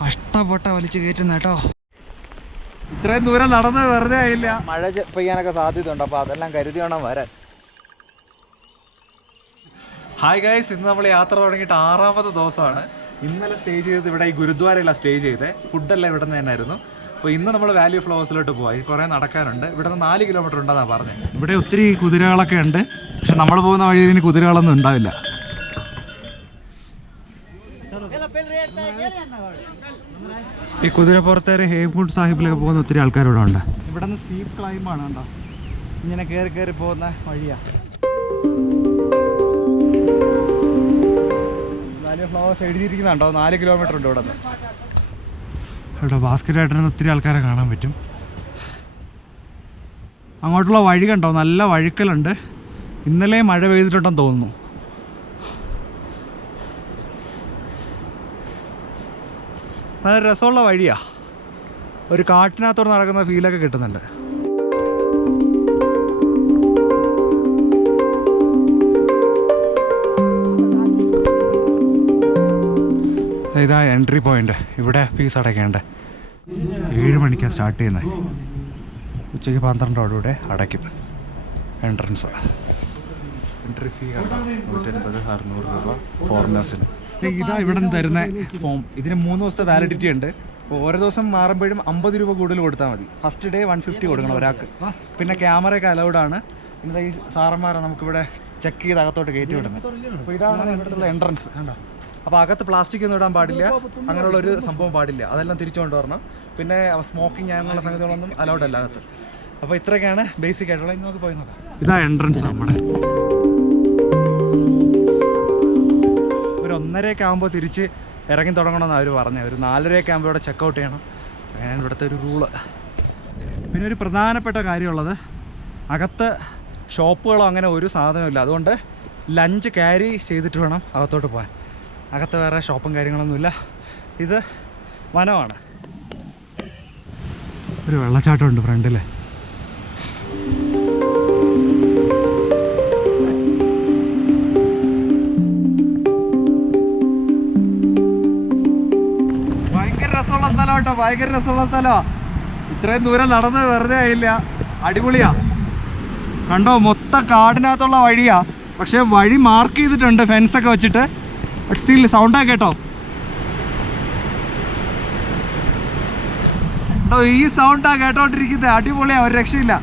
കഷ്ടപ്പെട്ട വലിച്ചു കയറ്റുന്ന കേട്ടോ. ഇത്രയും ദൂരം നടന്ന് വെറുതെ ആയില്ല. മഴ പെയ്യാനൊക്കെ സാധ്യതയുണ്ട്, അപ്പോൾ അതെല്ലാം കരുതി വേണം വരാൻ. ഹായ് ഗൈസ്, ഇന്ന് നമ്മൾ യാത്ര തുടങ്ങിയിട്ട് 6ാമത്തെ ദിവസമാണ്. ഇന്നലെ സ്റ്റേ ചെയ്തത് ഇവിടെ ഈ ഗുരുദ്വാരയിലാണ് സ്റ്റേ ചെയ്തത്. ഫുഡെല്ലാം ഇവിടെ നിന്ന് തന്നെയായിരുന്നു. അപ്പോൾ ഇന്ന് നമ്മൾ വാലി ഓഫ് ഫ്ലവേഴ്സിലോട്ട് പോയി. കുറേ നടക്കാനുണ്ട്. ഇവിടെ നിന്ന് 4 കിലോമീറ്റർ ഉണ്ടെന്നാണ് പറഞ്ഞത്. ഇവിടെ ഒത്തിരി കുതിരകളൊക്കെ ഉണ്ട്, പക്ഷെ നമ്മൾ പോകുന്ന വഴിയിൽ ഇനി കുതിരകളൊന്നും ഉണ്ടാവില്ല. ഈ കുതിരപ്പുറത്തേര് ഹേംകുണ്ട് സാഹിബിലൊക്കെ പോകുന്ന ഒത്തിരി ആൾക്കാരിവിടെ ഉണ്ട്. ഇവിടെ നിന്ന് സ്റ്റീപ്പ് ക്ലൈംബാണ് കണ്ടോ, ഇങ്ങനെ കയറി കയറി പോകുന്ന വഴിയാണ്. വാലി ഓഫ് ഫ്ലവേഴ്സ് എഴുതിയിരിക്കുന്നുണ്ടോ, 4 കിലോമീറ്റർ ഉണ്ട് ഇവിടെ നിന്ന്. ഇവിടെ ബാസ്ക്കറ്റ് ആയിട്ട് ഒത്തിരി ആൾക്കാരെ കാണാൻ പറ്റും. അങ്ങോട്ടുള്ള വഴി കണ്ടോ, നല്ല വഴുക്കലുണ്ട്. ഇന്നലെ മഴ പെയ്തിട്ടുണ്ടെന്ന് തോന്നുന്നു. നല്ല രസമുള്ള വഴിയാ, ഒരു കാട്ടിനകത്തോട് നടക്കുന്ന ഫീലൊക്കെ കിട്ടുന്നുണ്ട്. ഇതാ എൻട്രി പോയിന്റ്. ഇവിടെ ഫീസ് അടയ്ക്കേണ്ടത് 7 മണിക്കാണ് സ്റ്റാർട്ട് ചെയ്യുന്നത്. ഉച്ചയ്ക്ക് 12ഓടുകൂടെ അടയ്ക്കും എൻട്രൻസ്. എൻട്രി ഫീ 180-600 രൂപ ഫോറിനേഴ്സിന്. ഇതാ ഇവിടെ നിന്ന് തരുന്ന ഫോം. ഇതിന് 3 ദിവസത്തെ വാലിഡിറ്റി ഉണ്ട്. അപ്പോൾ ഓരോ ദിവസം മാറുമ്പോഴും 50 രൂപ കൂടുതൽ കൊടുത്താൽ മതി. ഫസ്റ്റ് ഡേ 150 കൊടുക്കണം ഒരാൾക്ക്. പിന്നെ ക്യാമറയൊക്കെ അലൗഡാണ്. പിന്നെ ഈ സാറന്മാരെ നമുക്കിവിടെ ചെക്ക് ചെയ്ത് അകത്തോട്ട് കയറ്റി വിടുന്നത്. അപ്പോൾ ഇതാണ് ഇവിടുത്തെ എൻട്രൻസ് കണ്ടോ. അപ്പോൾ അകത്ത് പ്ലാസ്റ്റിക് ഒന്നും ഇടാൻ പാടില്ല, അങ്ങനെയുള്ളൊരു സംഭവം പാടില്ല. അതെല്ലാം തിരിച്ചു കൊണ്ടുവരണം. പിന്നെ സ്മോക്കിങ് അങ്ങനെയുള്ള സംഗതികളൊന്നും അലൗഡ് അല്ല അകത്ത്. അപ്പോൾ ഇത്രയൊക്കെയാണ് ബേസിക് ആയിട്ടുള്ള. ഇന്ന് നമുക്ക് പോയി നോക്കാം. ഇതാ എൻട്രൻസ്. നമ്മുടെ ഒരു 1:30 ആകുമ്പോൾ തിരിച്ച് ഇറങ്ങി തുടങ്ങണമെന്ന് അവർ പറഞ്ഞത്. ഒരു 4:30 ആകുമ്പോൾ ഇവിടെ ചെക്കൗട്ട് ചെയ്യണം. അങ്ങനെയാണ് ഇവിടുത്തെ ഒരു റൂള്. പിന്നെ ഒരു പ്രധാനപ്പെട്ട കാര്യമുള്ളത്, അകത്ത് ഷോപ്പുകളോ അങ്ങനെ ഒരു സാധനമില്ല. അതുകൊണ്ട് ലഞ്ച് ക്യാരി ചെയ്തിട്ട് വേണം അകത്തോട്ട് പോകാൻ. അകത്ത് വേറെ ഷോപ്പും കാര്യങ്ങളൊന്നുമില്ല. ഇത് വനമാണ്. ഒരു വെള്ളച്ചാട്ടമുണ്ട് ഫ്രണ്ടിൽ. ഭയങ്കര രസമുള്ള സ്ഥലം കേട്ടോ, ഭയങ്കര രസമുള്ള സ്ഥലമാണ്. ഇത്രയും ദൂരം നടന്ന് വെറുതെ ആയില്ല, അടിപൊളിയാ. കണ്ടോ, മൊത്തം കാടിനകത്തുള്ള വഴിയാ. പക്ഷെ വഴി മാർക്ക് ചെയ്തിട്ടുണ്ട് ഫെൻസൊക്കെ വെച്ചിട്ട്. ബട്ട് സ്റ്റിൽ സൗണ്ടാണ് കേട്ടോ. ഈ സൗണ്ടാണ് കേട്ടോണ്ടിരിക്കുന്നത്. അടിപൊളിയാ, ഒരു രക്ഷയില്ല.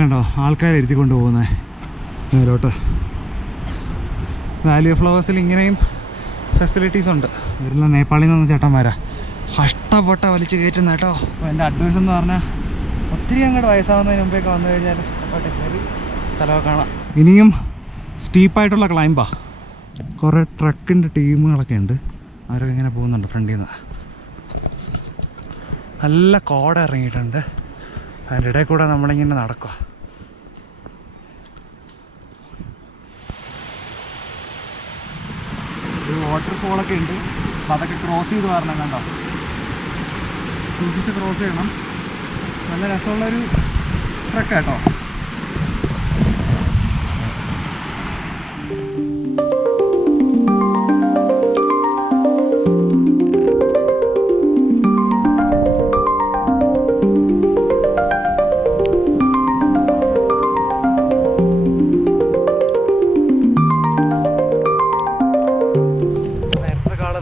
കണ്ടോ, ആൾക്കാരെ ഇരുത്തിക്കൊണ്ട് പോകുന്നത് നേരോട്ട്. വാലി ഓഫ് ഫ്ലവേഴ്സിൽ ഇങ്ങനെയും ഫെസിലിറ്റീസ് ഉണ്ട്. ഇവരെല്ലാം നേപ്പാളിൽ നിന്ന് ചേട്ടന്മാരാ കഷ്ടപ്പെട്ട വലിച്ചു കയറ്റുന്ന കേട്ടോ. അപ്പോൾ എൻ്റെ അഡ്വൈസ് എന്ന് പറഞ്ഞാൽ, ഒത്തിരി അങ്ങോട്ട് വയസ്സാവുന്നതിന് മുമ്പേയൊക്കെ വന്നു കഴിഞ്ഞാൽ കയറി സ്ഥലമൊക്കെ കാണാം. ഇനിയും സ്റ്റീപ്പായിട്ടുള്ള ക്ലൈംബാ. കുറേ ട്രക്കിൻ്റെ ടീമുകളൊക്കെ ഉണ്ട്. അവരൊക്കെ ഇങ്ങനെ പോകുന്നുണ്ട് ഫ്രണ്ടിൽ നിന്ന്. നല്ല കോട ഇറങ്ങിയിട്ടുണ്ട്. അതിൻ്റെ ഇടയിൽ കൂടെ നമ്മളിങ്ങനെ നടക്കുക. ഒരു വാട്ടർഫോളൊക്കെ ഉണ്ട്. അപ്പോൾ അതൊക്കെ ക്രോസ് ചെയ്ത് വരണം. കണ്ടോ, സൂക്ഷിച്ച് ക്രോസ് ചെയ്യണം. നല്ല രസമുള്ളൊരു ട്രക്ക് കേട്ടോ.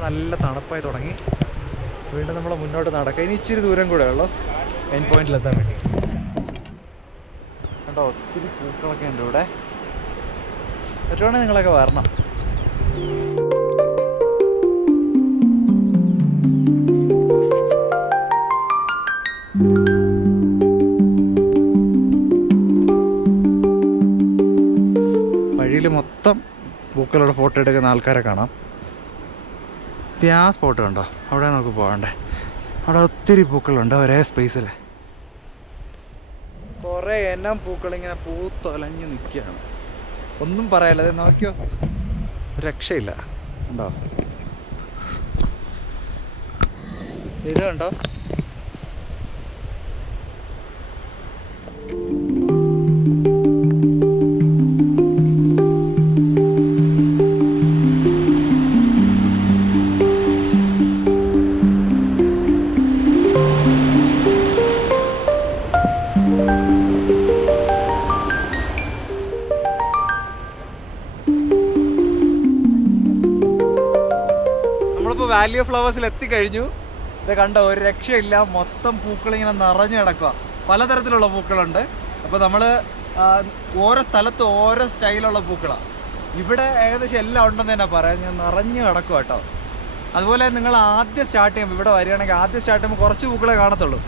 നല്ല തണുപ്പായി തുടങ്ങി. വീണ്ടും നമ്മൾ മുന്നോട്ട് നടക്കുക. ഇനി ഇച്ചിരി ദൂരം കൂടെ ഉള്ളൂ മെയിൻ പോയിന്റിലെത്താൻ വേണ്ടി. കണ്ടോ, ഒത്തിരി പൂക്കളൊക്കെ ഉണ്ട് ഇവിടെ. പറ്റുവാണെങ്കിൽ നിങ്ങളൊക്കെ വരണം. പൂക്കളോട് ഫോട്ടോ എടുക്കുന്ന ആൾക്കാരെ കാണാം. ആ സ്പോട്ട് കണ്ടോ, അവിടെ നമുക്ക് പോകണ്ടേ. അവിടെ ഒത്തിരി പൂക്കളുണ്ട് ഒരേ സ്പേസിൽ. കുറേ എണ്ണം പൂക്കളിങ്ങനെ പൂത്തൊലഞ്ഞ് നിൽക്കുകയാണ്. ഒന്നും പറയാല്ല, അത് നോക്കിയോ, രക്ഷയില്ല. ഉണ്ടോ ഇത് കണ്ടോ, വാലി ഓഫ് ഫ്ലവേഴ്സിൽ എത്തിക്കഴിഞ്ഞു. ഇത് കണ്ടോ, ഒരു രക്ഷയില്ല, മൊത്തം പൂക്കളിങ്ങനെ നിറഞ്ഞു കിടക്കുക. പലതരത്തിലുള്ള പൂക്കളുണ്ട്. അപ്പോൾ നമ്മൾ ഓരോ സ്ഥലത്ത് ഓരോ സ്റ്റൈലുള്ള പൂക്കളാണ്. ഇവിടെ ഏകദേശം എല്ലാം ഉണ്ടെന്ന് തന്നെ പറയാം. ഞാൻ നിറഞ്ഞു കിടക്കുക കേട്ടോ. അതുപോലെ നിങ്ങൾ ആദ്യം സ്റ്റാർട്ട് ചെയ്യുമ്പോൾ, ഇവിടെ വരികയാണെങ്കിൽ ആദ്യം സ്റ്റാർട്ട് ചെയ്യുമ്പോൾ കുറച്ച് പൂക്കളെ കാണത്തുള്ളൂ.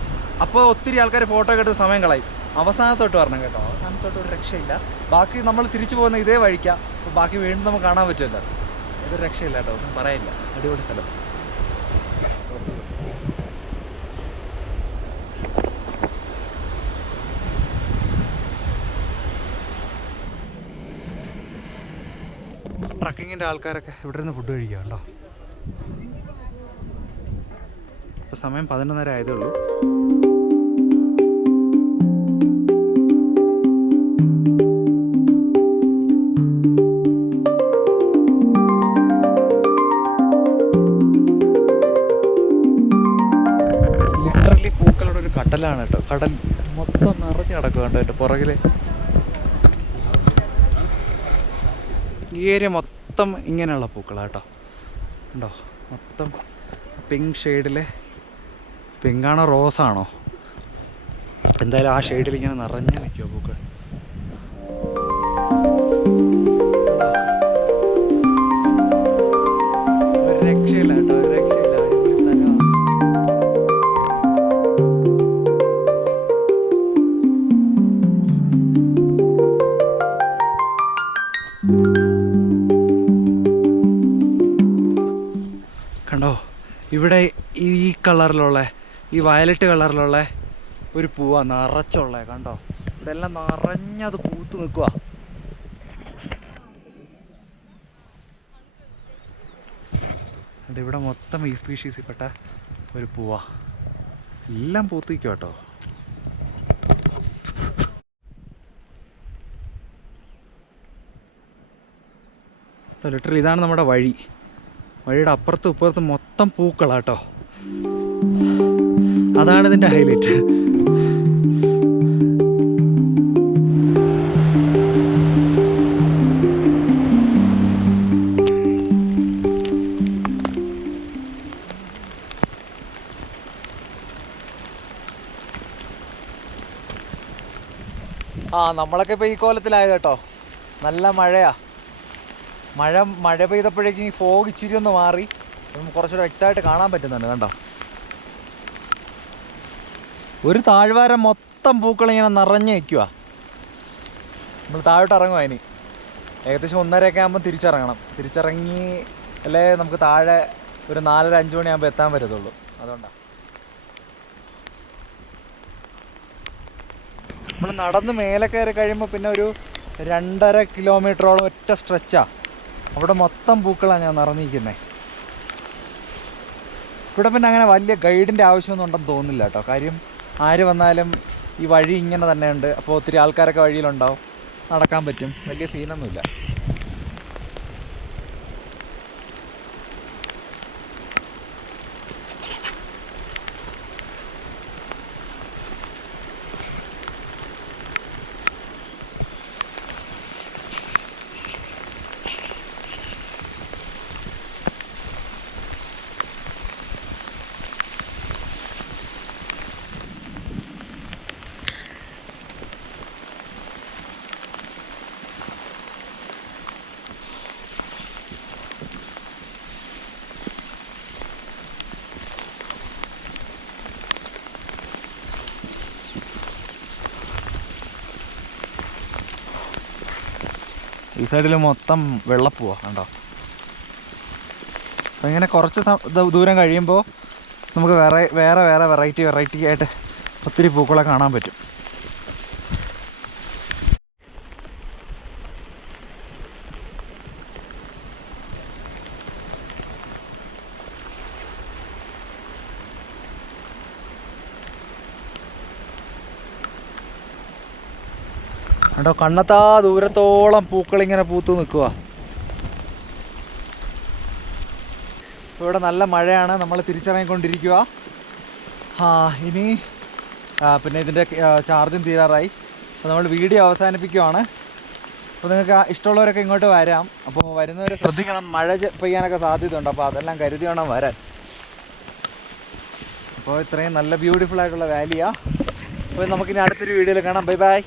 അപ്പോൾ ഒത്തിരി ആൾക്കാർ ഫോട്ടോ ഒക്കെ എടുത്ത് സമയം കളയും. അവസാനത്തോട്ട് വരണം കേട്ടോ, അവസാനത്തോട്ട് ഒരു രക്ഷയില്ല. ബാക്കി നമ്മൾ തിരിച്ചു പോകുന്ന ഇതേ വഴിക്കാം. അപ്പോൾ ബാക്കി വീണ്ടും നമുക്ക് കാണാൻ പറ്റുമല്ലോ. ഇതൊരു രക്ഷയില്ല കേട്ടോ, ഒന്നും പറയില്ല. അടിപൊളി സ്ഥലം. ട്രക്കിങ്ങിൻ്റെ ആൾക്കാരൊക്കെ ഇവിടെ നിന്ന് ഫുഡ് കഴിക്കുക കേട്ടോ. ഇപ്പോൾ സമയം 11:30 ആയതേ ഉള്ളൂ. ലിറ്ററലി പൂക്കളുടെ ഒരു കടലാണ് കേട്ടോ. കടൽ മൊത്തം നിറഞ്ഞു കിടക്കുക കേട്ടോ. എൻ്റെ പുറകിൽ ഈ ഏരിയ മൊത്തം ഇങ്ങനെയുള്ള പൂക്കളാണ് കേട്ടോ. ഉണ്ടോ, മൊത്തം പിങ്ക് ഷെയ്ഡിൽ. പിങ്കാണോ റോസാണോ, എന്തായാലും ആ ഷെയ്ഡിൽ ഇങ്ങനെ നിറഞ്ഞു നിൽക്കുമോ പൂക്കൾ. ഒരു രക്ഷയില്ല കേട്ടോ, ഒരു രക്ഷയില്ല. അടിപൊളി സ്ഥലമാണ്. കണ്ടോ, ഇവിടെ ഈ കളറിലുള്ള, ഈ വയലറ്റ് കളറിലുള്ള ഒരു പൂവാ നിറച്ചുള്ള. കണ്ടോ, ഇവിടെ എല്ലാം നിറഞ്ഞത് പൂത്ത് നിൽക്കുക. ഇവിടെ മൊത്തം ഈ സ്പീഷീസിൽപ്പെട്ട ഒരു പൂവാ. എല്ലാം പൂത്ത് നിൽക്കുക കേട്ടോ. ലിറ്ററലി ഇതാണ് നമ്മുടെ വഴി. വഴിയുടെ അപ്പുറത്തും ഇപ്പുറത്തും മൊത്തം പൂക്കളാട്ടോ. അതാണ് ഇതിൻ്റെ ഹൈലൈറ്റ്. നമ്മളൊക്കെ ഇപ്പോൾ ഈ കോലത്തിലായത് കേട്ടോ. നല്ല മഴയാ. മഴ പെയ്തപ്പോഴേക്കും ഈ ഫോഗ് ഇച്ചിരി ഒന്ന് മാറി. കുറച്ചുകൂടെ വ്യക്തമായിട്ട് കാണാൻ പറ്റുന്നുണ്ട്. കണ്ടോ, ഒരു താഴ്വാരം മൊത്തം പൂക്കളിങ്ങനെ നിറഞ്ഞു വയ്ക്കുക. നമ്മൾ താഴോട്ട് ഇറങ്ങുക. ഇനി ഏകദേശം 1:30 ആകുമ്പോൾ തിരിച്ചിറങ്ങി അല്ലേ നമുക്ക് താഴെ ഒരു 4:30-5 മണിയാകുമ്പോൾ എത്താൻ പറ്റത്തുള്ളൂ. അതുകൊണ്ടാണ് നമ്മൾ നടന്ന് മേലെ കയറി കഴിയുമ്പോൾ പിന്നെ ഒരു 2.5 കിലോമീറ്ററോളം ഒറ്റ സ്ട്രെച്ചാണ്. അവിടെ മൊത്തം പൂക്കളാണ് ഞാൻ നിറഞ്ഞിരിക്കുന്നത്. ഇവിടെ പിന്നെ അങ്ങനെ വലിയ ഗൈഡിൻ്റെ ആവശ്യമൊന്നും ഉണ്ടെന്ന് തോന്നുന്നില്ല കേട്ടോ. കാര്യം ആര് വന്നാലും ഈ വഴി ഇങ്ങനെ തന്നെയുണ്ട്. അപ്പോൾ ഒത്തിരി ആൾക്കാരൊക്കെ വഴിയിലുണ്ടാവും, നടക്കാൻ പറ്റും. വലിയ സീനൊന്നുമില്ല. ഈ സൈഡിൽ മൊത്തം വെള്ളപ്പൂവാ കണ്ടോ. അപ്പം ഇങ്ങനെ കുറച്ച് ദൂരം കഴിയുമ്പോൾ നമുക്ക് വേറെ വെറൈറ്റി ആയിട്ട് ഒത്തിരി പൂക്കളെ കാണാൻ പറ്റും. കണ്ടോ, കണ്ണത്താ ദൂരത്തോളം പൂക്കളിങ്ങനെ പൂത്തു നിൽക്കുക. ഇവിടെ നല്ല മഴയാണ്, നമ്മൾ തിരിച്ചിറങ്ങിക്കൊണ്ടിരിക്കുക. ഇനി പിന്നെ ഇതിൻ്റെ ചാർജും തീരാറായി. അപ്പോൾ നമ്മൾ വീഡിയോ അവസാനിപ്പിക്കുവാണ്. അപ്പോൾ നിങ്ങൾക്ക് ഇഷ്ടമുള്ളവരൊക്കെ ഇങ്ങോട്ട് വരാം. അപ്പോൾ വരുന്നവരെ ശ്രദ്ധിക്കണം, മഴ പെയ്യാനൊക്കെ സാധ്യതയുണ്ട്. അപ്പോൾ അതെല്ലാം കരുതി വേണം വരാൻ. അപ്പോൾ ഇത്രയും നല്ല ബ്യൂട്ടിഫുൾ ആയിട്ടുള്ള വാലിയാണ്. അപ്പോൾ നമുക്കിനി അടുത്തൊരു വീഡിയോയിൽ കാണാം. Bye bye.